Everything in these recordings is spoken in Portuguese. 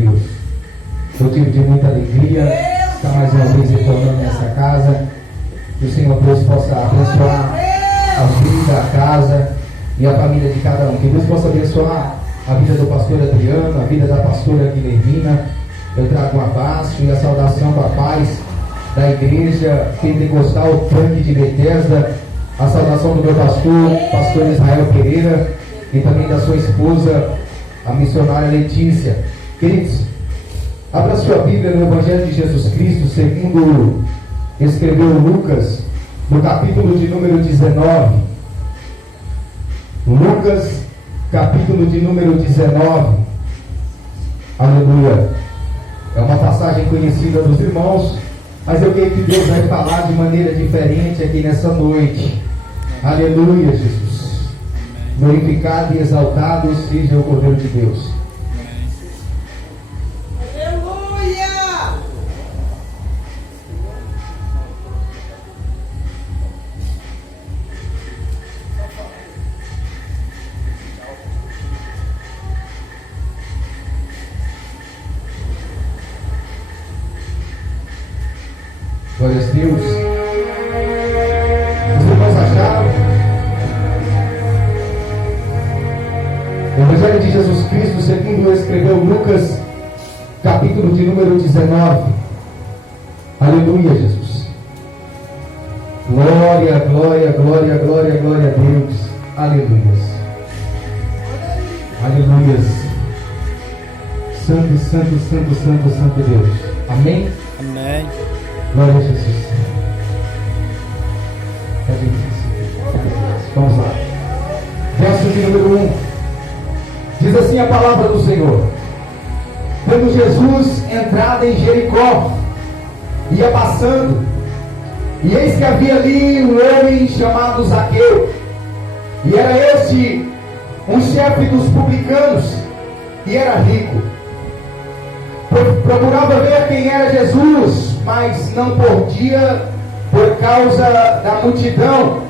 Deus. Motivo de muita alegria estar mais uma vez retornando nessa casa. Que o Senhor Deus possa abençoar a vida, a casa e a família de cada um. Que Deus possa abençoar a vida do pastor Adriano, a vida da pastora Guilhermina. Eu trago um abraço e a saudação com a paz da igreja pentecostal Tanque de Bethesda. A saudação do meu pastor Israel Pereira, e também da sua esposa, a missionária Letícia. Queridos, abra sua Bíblia no Evangelho de Jesus Cristo, segundo escreveu Lucas, no capítulo de número 19. Lucas, capítulo de número 19. Aleluia. É uma passagem conhecida dos irmãos, mas eu creio que Deus vai falar de maneira diferente aqui nessa noite. Aleluia, Jesus. Glorificado e exaltado seja o Cordeiro de Deus. Aleluia! Glória a Deus. Os irmãos acharam? O Evangelho de Jesus Cristo, segundo escreveu Lucas, capítulo de número 19. Aleluia, Jesus. Glória, glória, glória, glória, glória a Deus. Aleluia. Aleluia. Santo, santo, santo, santo, santo Deus. Amém? Amém. Glória a Jesus. Vamos lá. Verso de número 1. Diz assim a palavra do Senhor: Tendo Jesus entrado em Jericó, ia passando, e eis que havia ali um homem chamado Zaqueu, e era este um chefe dos publicanos, e era rico. Procurava ver quem era Jesus, mas não podia por causa da multidão,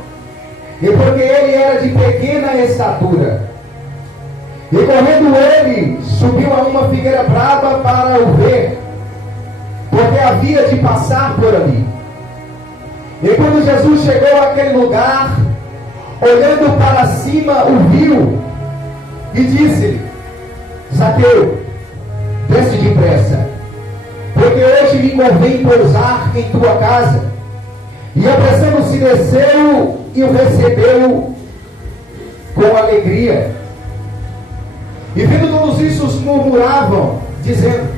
e porque ele era de pequena estatura. E correndo ele, subiu a uma figueira brava para o ver, porque havia de passar por ali. E quando Jesus chegou àquele lugar, olhando para cima, o viu, e disse-lhe: Zaqueu, desce depressa, porque hoje me convém pousar em tua casa. E apressando-se desceu e o recebeu com alegria. E vendo todos isso, murmuravam, dizendo: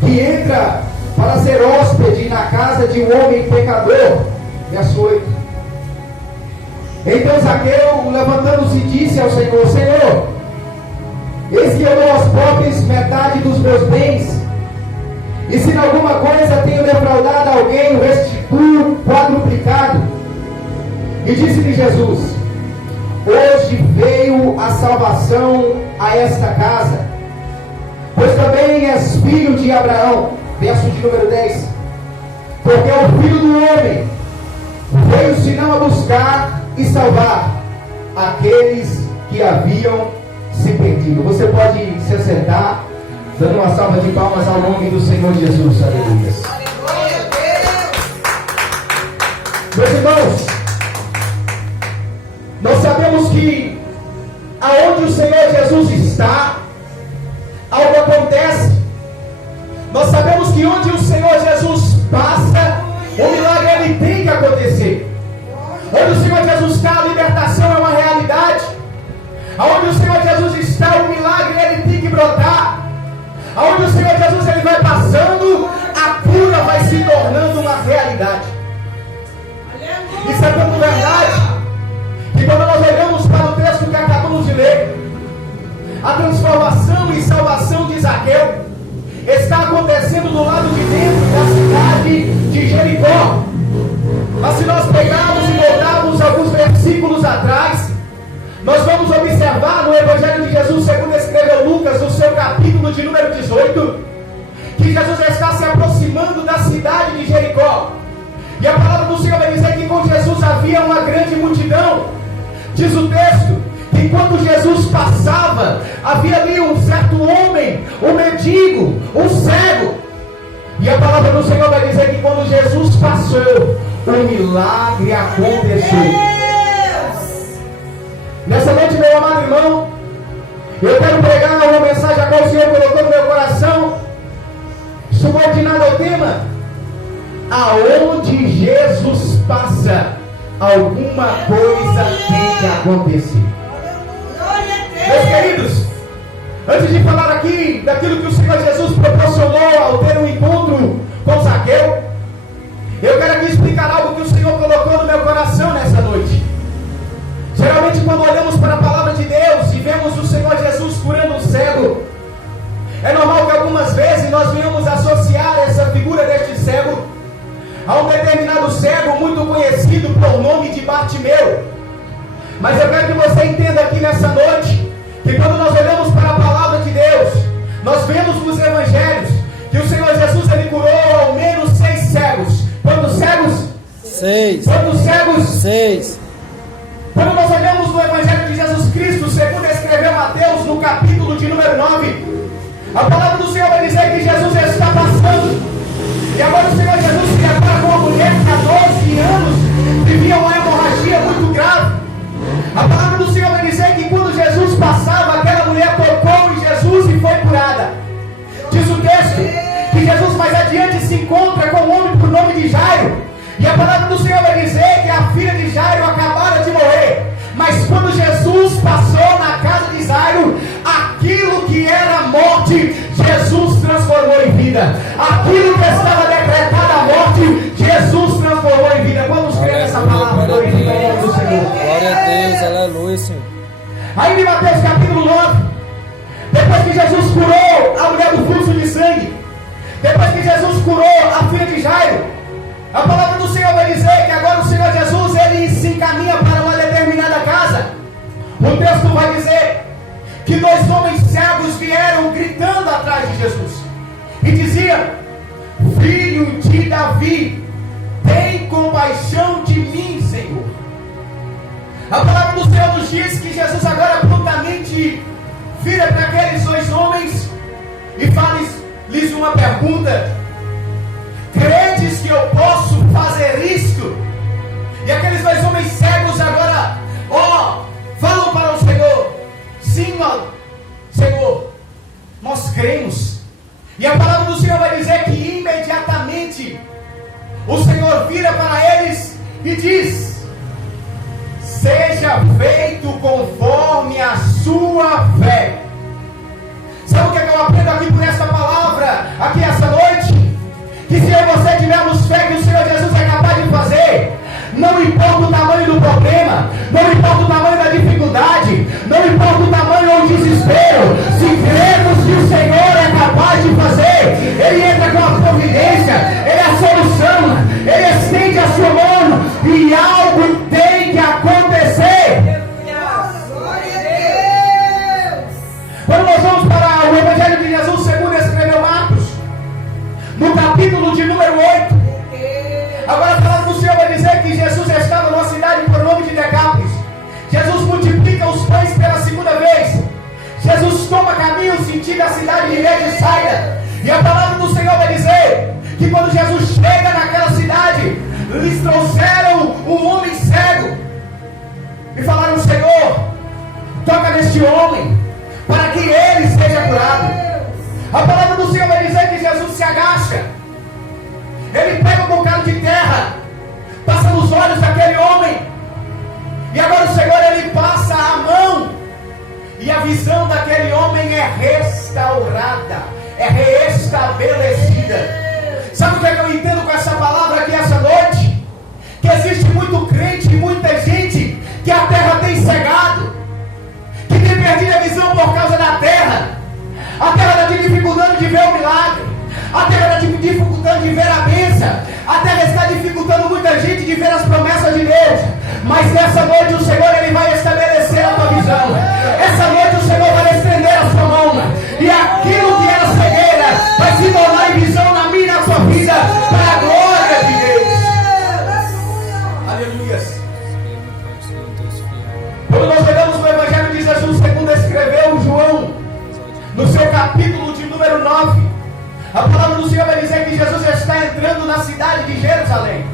que entra para ser hóspede na casa de um homem pecador. Verso 8. Então Zaqueu, levantando-se, disse ao Senhor: Senhor, eis que eu dou aos pobres metade dos meus bens, e se em alguma coisa tenho defraudado alguém, o restituo quadruplicado. E disse-lhe Jesus: hoje veio a salvação a esta casa, pois também és filho de Abraão. Verso de número 10. Porque o Filho do Homem veio senão a buscar e salvar aqueles que haviam se perdido. Você pode se assentar, dando uma salva de palmas ao nome do Senhor Jesus. Aleluia. Meus irmãos, nós sabemos que aonde o Senhor Jesus está, algo acontece. Nós sabemos que onde o Senhor Jesus passa, o milagre ele tem que acontecer. Onde o Senhor Jesus está, a libertação é uma realidade. Aonde o Senhor Jesus está, o milagre ele tem que brotar. Aonde o Senhor Jesus ele vai passando, a cura vai se tornando uma realidade. Isso é tanto verdade que quando nós olhamos para o texto que acabamos de ler, a transformação e salvação de Zaqueu está acontecendo do lado de dentro da cidade de Jericó. Mas se nós pegarmos e voltarmos alguns versículos atrás, nós vamos observar no Evangelho de Jesus, segundo escreveu Lucas, no seu capítulo de número 18, que Jesus está se aproximando da cidade de Jericó. E a palavra do Senhor vai dizer que com Jesus havia uma grande multidão. Diz o texto que enquanto Jesus passava, havia ali um certo homem o mendigo, o cego. E a palavra do Senhor vai dizer que quando Jesus passou, o milagre aconteceu. Nessa noite, meu amado irmão, eu quero pregar uma mensagem a qual o Senhor colocou no meu coração, subordinada ao tema: aonde Jesus passa, alguma coisa tem que acontecer. Meus queridos, antes de falar aqui daquilo que o Senhor Jesus proporcionou ao ter um encontro com Zaqueu, eu quero aqui explicar algo que o Senhor colocou no meu coração nessa noite. Geralmente, quando olhamos para a palavra de Deus e vemos o Senhor Jesus curando um cego, é normal que algumas vezes nós venhamos associar essa figura deste cego a um determinado cego muito conhecido por nome de Bartimeu. Mas eu quero que você entenda aqui nessa noite que quando nós olhamos para a palavra de Deus, nós vemos nos evangelhos que o Senhor Jesus ele curou ao menos 6 cegos. Quantos cegos? 6. Quantos cegos? 6. Quando nós olhamos no Evangelho de Jesus Cristo, segundo escreveu Mateus, no capítulo de número 9, a palavra do Senhor vai dizer que Jesus está passando. E agora o Senhor Jesus se depara com uma mulher que há 12 anos vivia uma hemorragia muito grave. A palavra do Senhor vai dizer que quando Jesus passava, aquela mulher tocou em Jesus e foi curada. Diz o texto que Jesus mais adiante se encontra com um homem por nome de Jairo. E a palavra do Senhor vai dizer que a filha de Jairo acabara de morrer. Mas quando Jesus passou na casa de Jairo, aquilo que era morte, Jesus transformou em vida. Aquilo que estava decretado a morte, Jesus transformou em vida. Vamos crer nessa palavra, glorifica o nome do Senhor. Glória a Deus, aleluia, Senhor. Aí em Mateus capítulo 9, depois que Jesus curou a mulher do fluxo de sangue, depois que Jesus curou a filha de Jairo, a palavra do Senhor vai dizer que agora o Senhor Jesus ele se encaminha para uma determinada casa. O texto vai dizer que 2 homens cegos vieram gritando atrás de Jesus e diziam: Filho de Davi, tem compaixão de mim, Senhor. A palavra do Senhor nos diz que Jesus agora prontamente vira para aqueles 2 homens e faz-lhes uma pergunta: credes que eu posso fazer isto? E aqueles 2 homens cegos agora, falam para o Senhor: sim, Senhor, nós cremos. E a palavra do Senhor vai dizer que imediatamente o Senhor vira para eles e diz: seja feito conforme a sua fé. Sabe o que eu aprendo aqui por essa palavra, aqui essa noite? Que se eu e você tivermos fé que o Senhor Jesus é capaz de fazer, não importa o tamanho do problema, não importa o tamanho da dificuldade, não importa o tamanho ou o desespero, se cremos que o Senhor é capaz de fazer, Ele entra com a providência, Ele é a solução, Ele estende a sua mão e algo tem que acontecer. Quando nós vamos para o Evangelho de Jesus segundo escreveu Marcos, no capítulo de número 8, agora a palavra do Senhor vai dizer que Jesus estava numa cidade por nome de Decápolis. Jesus multiplica os pães pela segunda vez. Jesus toma caminho sentido a cidade de Betsaida. E a palavra do Senhor vai dizer que quando Jesus chega naquela cidade, lhes trouxeram um homem cego e falaram: Senhor, toca neste homem para que ele seja curado. A palavra do Senhor vai dizer que Jesus se agacha, ele pega um bocado de terra, passa nos olhos daquele homem, e agora o Senhor ele passa a mão, e a visão daquele homem é restaurada, é restabelecida. Sabe o que eu entendo com essa palavra aqui essa noite? Que existe muito crente e muita gente que a terra tem cegado, que tem perdido a visão por causa da terra. A terra está dificultando de ver o milagre, a terra está dificultando de ver a bênção, a terra está dificultando muita gente de ver as promessas de Deus. Mas nessa noite o Senhor ele vai estabelecer a tua visão. Essa noite o Senhor vai estender a sua mão, e aquilo que era cegueira vai se tornar em visão na minha e na sua vida, para a glória de Deus. Aleluia. Quando nós olhamos no Evangelho de Jesus segundo escreveu João, no seu capítulo capítulo de número 9, a palavra do Senhor vai dizer que Jesus está entrando na cidade de Jerusalém.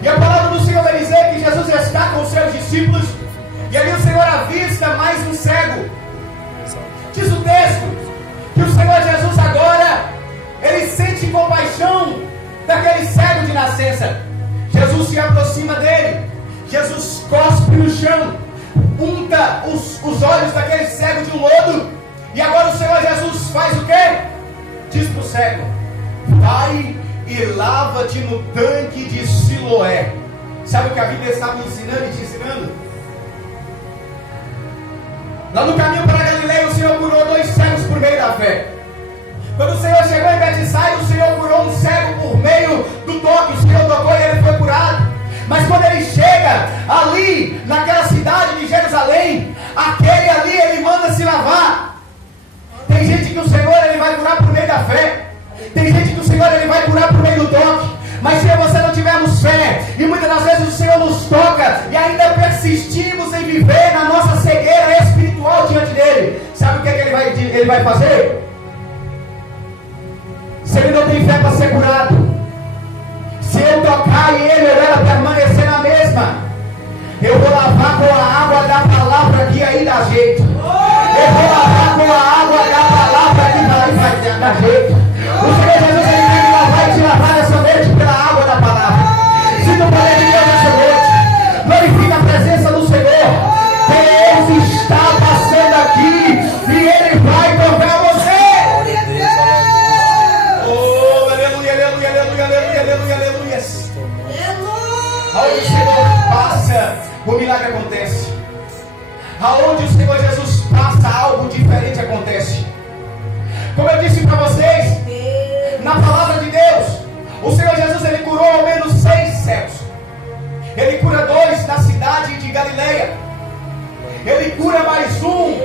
E a palavra do Senhor vai dizer que Jesus está com os seus discípulos. E ali o Senhor avista mais um cego. Diz o texto que o Senhor Jesus agora, ele sente compaixão daquele cego de nascença. Jesus se aproxima dele. Jesus cospe no chão, unta os olhos daquele cego de um lodo. E agora o Senhor Jesus faz o quê? Diz para o cego: vai e lava-te no tanque de Siloé. Sabe o que a Bíblia está me ensinando e te ensinando? Lá no caminho para Galileia, o Senhor curou 2 cegos por meio da fé. Quando o Senhor chegou em Betsaida, o Senhor curou um cego por meio do toque. O Senhor tocou e ele foi curado. Mas quando ele chega ali, naquela cidade de Jerusalém, aquele ali, ele manda se lavar. Tem gente que o Senhor, ele vai curar por meio da fé. Tem gente que o Senhor, ele vai curar por meio do toque. Mas se você não tivermos fé, e muitas das vezes o Senhor nos toca, e ainda persistimos em viver na nossa cegueira espiritual diante dele, sabe o que, ele vai fazer? Se ele não tem fé para ser curado, se eu tocar e ele ou ela permanecer na mesma, eu vou lavar com a água da palavra que aí dá jeito. Eu vou lavar com a água da palavra que vai dar jeito. O Senhor Jesus, ele vem lavar e te lavar nessa noite pela água da palavra. Se tu puder de Deus nessa noite, glorifica a presença do Senhor. Deus está passando aqui e ele vai tocar você. Oh, aleluia, aleluia, aleluia, aleluia, aleluia, aleluia. Aonde o Senhor passa, o milagre acontece. Aonde o Senhor Jesus passa, algo diferente acontece. Como eu disse para vocês, na palavra de Deus, o Senhor Jesus, ele curou ao menos 6 cegos. Ele cura 2 na cidade de Galileia. Ele cura mais um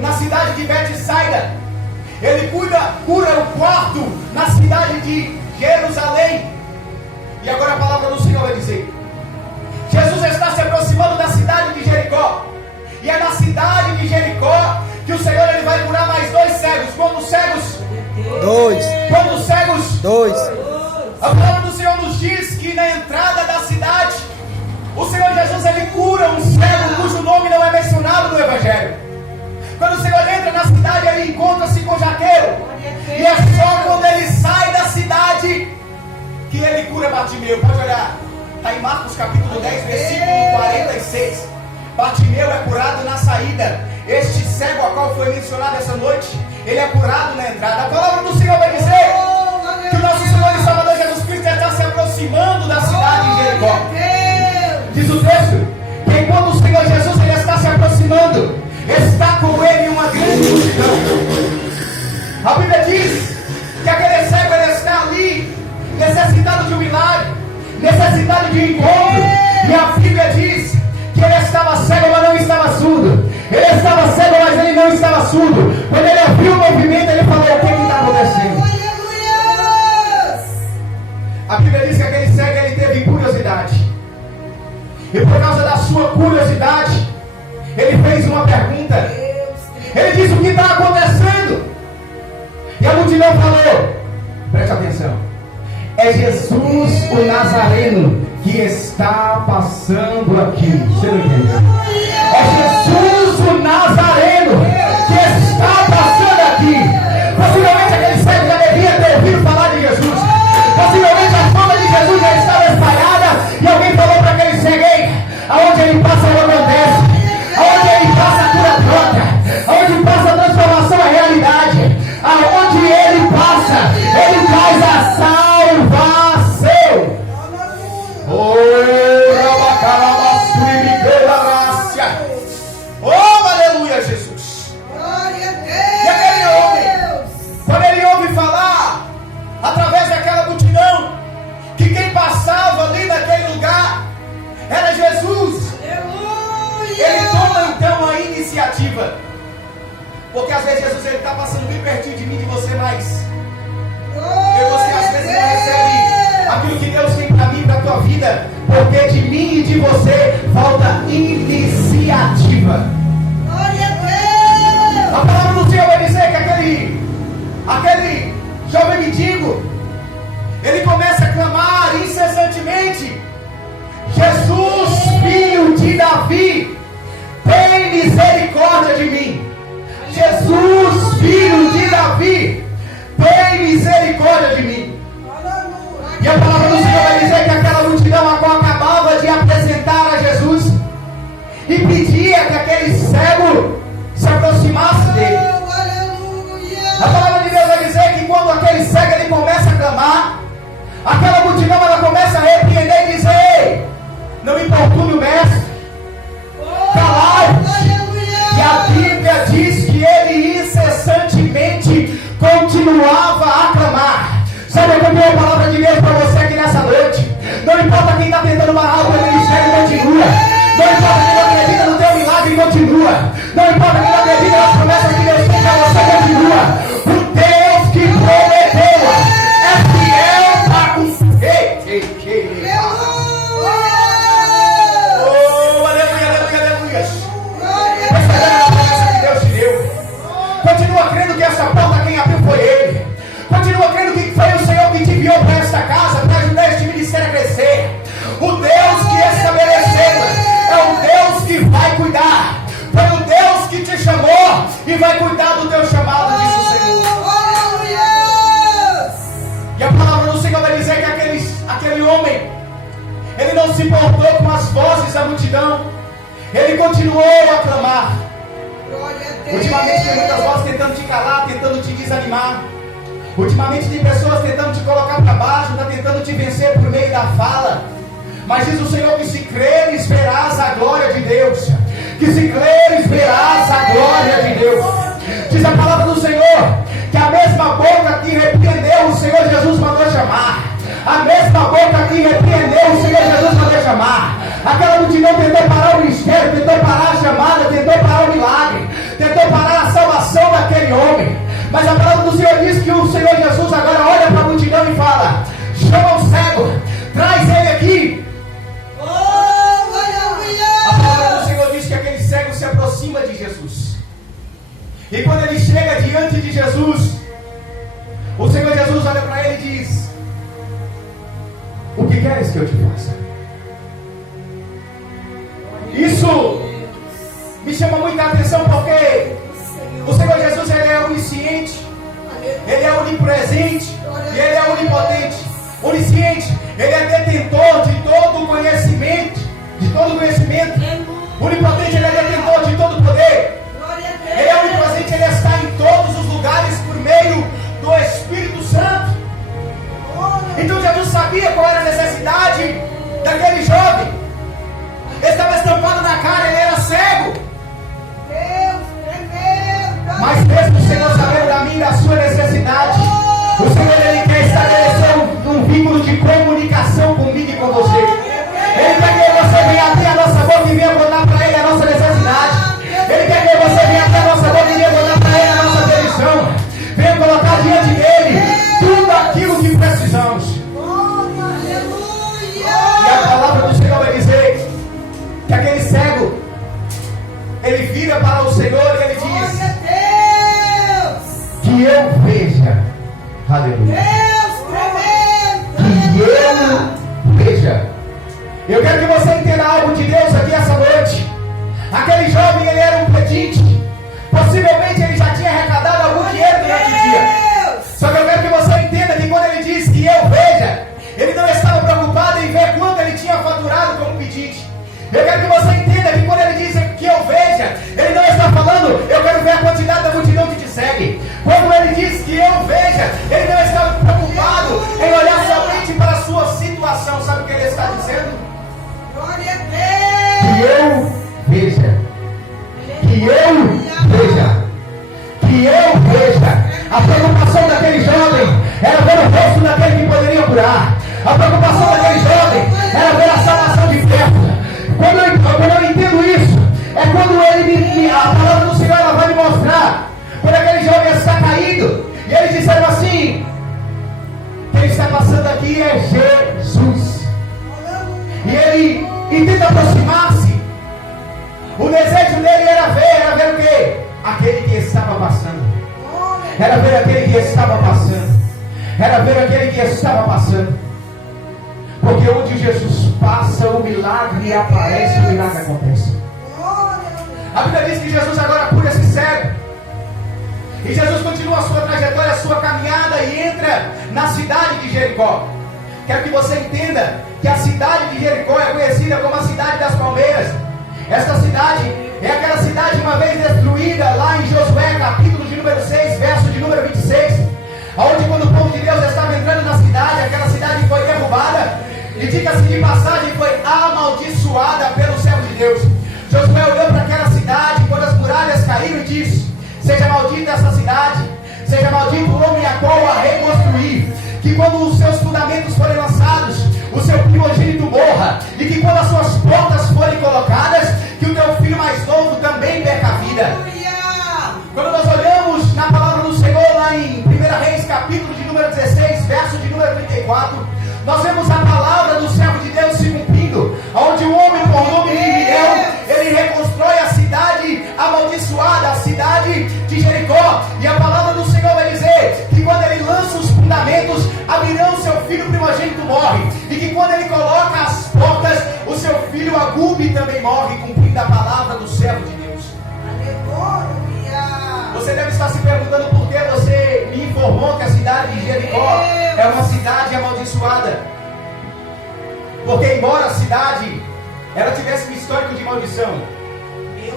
na cidade de Betsaida. Ele cura o 4º na cidade de Jerusalém. E agora a palavra do Senhor vai dizer: Jesus está se aproximando da cidade de Jericó. E é na cidade de Jericó que o Senhor, ele vai curar mais 2 cegos. Quantos cegos? 2. Quantos cegos? 2. A palavra do Senhor nos diz que na entrada da cidade, o Senhor Jesus, ele cura um cego cujo nome não é mencionado no Evangelho. Quando o Senhor entra na cidade, ele encontra-se com Zaqueu. E é só quando ele sai da cidade que ele cura Bartimeu. Pode olhar, está em Marcos capítulo 10, versículo 46. Bartimeu é curado na saída. Este cego a qual foi mencionado essa noite, ele é curado na entrada. A palavra do Senhor vai dizer que o nosso Senhor e Salvador Jesus Cristo está se aproximando da cidade de Jericó. Diz o texto que enquanto o Senhor Jesus, ele está se aproximando, está com ele uma grande multidão. A Bíblia diz que aquele cego, ele está ali necessitado de um milagre, necessitado de um encontro. E a Bíblia diz que ele estava cego, mas não estava surdo. Ele estava cego, mas ele não estava surdo. Quando ele viu o movimento, ele falou: o que está acontecendo? A Bíblia diz que aquele cego, ele teve curiosidade. E por causa da sua curiosidade, ele fez uma pergunta. Ele disse: o que está acontecendo? E a multidão falou: preste atenção, é Jesus o Nazareno que está passando aqui. Você não entendeu? É Jesus o Nazareno que está passando aqui. Possivelmente aquele cego já devia ter ouvido falar de Jesus. Possivelmente a fama de Jesus já estava espalhada. E alguém falou para aquele cego: aonde ele passa o acontece, aonde ele passa a cura brota, aonde passa a transformação é realidade, aonde ele passa, ele traz a salvação. Oh, aleluia, Jesus. E aquele homem, quando ele ouve falar, através daquela multidão, que quem passava ali naquele lugar era Jesus. Ele toma então a iniciativa. Porque às vezes Jesus, ele está passando bem pertinho de mim e de você, mas e você às vezes não recebe aquilo que Deus tem para mim, para a tua vida, porque de mim e de você falta iniciativa. A palavra do Senhor vai dizer que aquele Davi, tem misericórdia de mim. Jesus, filho de Davi, tem misericórdia de mim. E a palavra do Senhor vai dizer que aquela multidão a qual acabava de apresentar a Jesus e pedia que aquele cego se aproximasse dele. A palavra de Deus vai dizer que quando aquele cego ele começa a clamar, aquela multidão ela começa a repreender e dizer: ei, não importune o mestre, calai-te. E a Bíblia diz que ele incessantemente continuava a clamar. Sabe o que é a palavra de Deus para você aqui nessa noite? Não importa quem está tentando parar o teu ministério, continua. Não importa quem não acredita no teu milagre, continua. Não importa quem não acredita nas promessas que Deus tem para você, continua. O Deus que prometeu é fiel para cumprir. Oh, aleluia, aleluia, aleluia. Recebendo a promessa que Deus te deu. Continua crendo que essa porta quem abriu foi Ele. Continua crendo que foi o Senhor que te enviou para esta casa, para ajudar este ministério a crescer. O Deus que estabeleceu é o Deus que vai cuidar. Foi o Deus que te chamou e vai cuidar do teu chamado, diz o Senhor. E a palavra do Senhor vai dizer que aquele homem, ele não se importou com as vozes da multidão. Ele continuou a clamar. Ultimamente tem muitas vozes tentando te calar, tentando te desanimar. Ultimamente tem pessoas tentando te colocar para baixo, está tentando te vencer por meio da fala. Mas diz o Senhor que se creres verás a glória de Deus. Que se creres verás a glória de Deus. Diz a palavra do Senhor que a mesma boca que repreendeu o Senhor Jesus mandou chamar. A mesma boca que repreendeu o Senhor Jesus mandou chamar. Aquela multidão tentou parar o ministério, tentou parar a chamada, tentou parar o milagre, tentou parar a salvação daquele homem. Mas a palavra do Senhor diz que o Senhor Jesus agora olha para a multidão e fala: chama o cego, traz ele aqui. A palavra do Senhor diz que aquele cego se aproxima de Jesus. E quando ele chega diante de Jesus, o Senhor Jesus olha para ele e diz: o que queres que eu te faça? Isso me chama muita atenção porque o Senhor Jesus ele é onisciente, Ele é onipresente e Ele é onipotente. Onisciente, Ele é detentor de todo conhecimento, Onipotente, Ele é detentor de todo poder. Ele é onipresente, Ele está em todos os lugares por meio do Espírito Santo. Então Jesus sabia qual era a necessidade daquele jovem. Ele estava estampado na cara, ele era cego. Mas mesmo o Senhor sabendo da minha e da sua necessidade, o Senhor ele quer estabelecer um vínculo de comunicação comigo e com você. Ele quer que você venha abrir a nossa boca e venha contar para Ele a nossa necessidade. Ele quer que você venha abrir a nossa boca e venha contar para Ele a nossa petição. Venha colocar diante dEle tudo aquilo que precisamos. E a palavra do Senhor vai dizer que aquele cego, ele vira para o Senhor e ele diz: que eu veja, aleluia, que eu veja. Eu quero que você entenda algo de Deus aqui essa noite. Aquele jovem, ele era um pedinte. Possivelmente ele já tinha arrecadado algum dinheiro durante o dia. Só que eu quero que você entenda que quando ele diz que eu veja, ele não estava preocupado em ver quanto ele tinha faturado como pedinte. Eu quero que você entenda que quando ele diz que eu veja, ele não está falando, eu quero ver a quantidade da multidão que te segue. Quando ele diz que eu veja, ele não está preocupado em olhar somente para a sua situação. Sabe o que ele está dizendo? Glória a Que eu veja. Que eu veja. Que eu veja. A preocupação daquele jovem era ver o rosto daquele que poderia curar. A preocupação daquele jovem era ver a salvação de perto. Quando eu entendo isso, é quando a palavra do Senhor ela vai me mostrar. Quando aquele jovem está caído, e eles disseram assim: quem está passando aqui é Jesus. E ele tenta aproximar-se. O desejo dele era ver o quê? Aquele que estava passando. Era ver aquele que estava passando. Era ver aquele que estava passando. Porque onde Jesus passa, o milagre aparece, o milagre acontece. A Bíblia diz que Jesus agora cura esse cego. E Jesus continua a sua trajetória, a sua caminhada e entra na cidade de Jericó. Quero que você entenda que a cidade de Jericó é conhecida como a cidade das palmeiras. Esta cidade é aquela cidade uma vez destruída lá em Josué, capítulo de número 6, verso de número 26. Onde quando o povo de Deus estava entrando na cidade, aquela cidade foi derrubada. E diga-se de passagem, foi amaldiçoada pelo servo de Deus. Josué olhou para aquela cidade quando as muralhas caíram e disse: seja maldita essa cidade, seja maldito o homem a qual a reconstruir. Que quando os seus fundamentos forem lançados, o seu primogênito morra. E que quando as suas portas forem colocadas, que o teu filho mais novo também perca a vida. Quando nós olhamos na palavra do Senhor lá em 1 Reis, capítulo de número 16, verso de número 34, nós vemos a palavra do servo de Deus se cumprindo, onde o homem por nome de Gideão, ele reconstrói a cidade amaldiçoada, a cidade de Jericó. E a palavra do Senhor vai dizer que quando ele lança os fundamentos, Abirão, seu filho primogênito, morre. E que quando ele coloca as portas, o seu filho Agube também morre, cumprindo a palavra do servo de Deus. Aleluia! Você deve estar se perguntando por que você me informou que a cidade de Jericó é uma cidade amaldiçoada. Porque embora a cidade ela tivesse um histórico de maldição,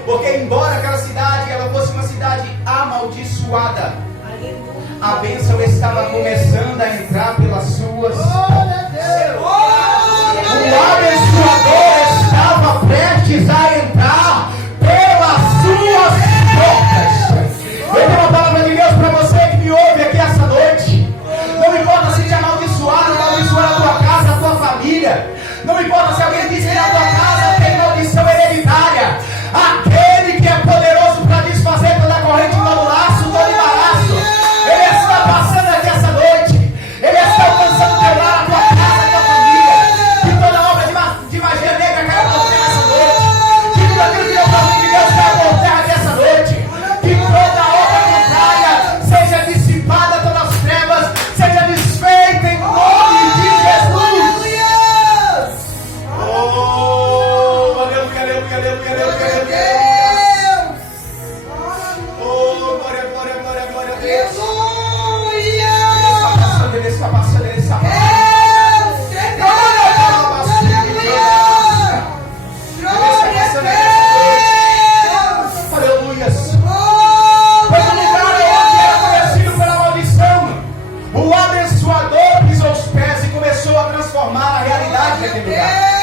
porque embora aquela cidade ela fosse uma cidade amaldiçoada, a bênção estava começando a entrar pelas suas portas. O abençoador estava prestes a entrar pelas suas portas. Eu tenho uma palavra de Deus para você que me ouve aqui essa noite. Não importa se te amaldiçoar a tua casa, a tua família. Não importa se alguém diz que na tua casa tem maldição hereditária. Aquele que é poderoso para desfazer toda a corrente, todo laço, todo embaraço, ele está passando aqui essa noite. Ele está alcançando teu lar, a tua casa, a tua família. Que toda obra de magia negra caia por terra essa noite. Que tudo aquilo que é o povo de Deus caia por terra aqui essa noite. Que toda obra contrária seja dissipada, todas as trevas seja desfeita em nome de Jesus. Oh, aleluia, aleluia, aleluia, aleluia, aleluia. Oh, glória, glória, glória, glória a Deus. Ele está passando, ele está passando. Aleluia. Foi no lugar onde era conhecido pela maldição, o abençoador pisou os pés e começou a transformar a realidade daquele lugar.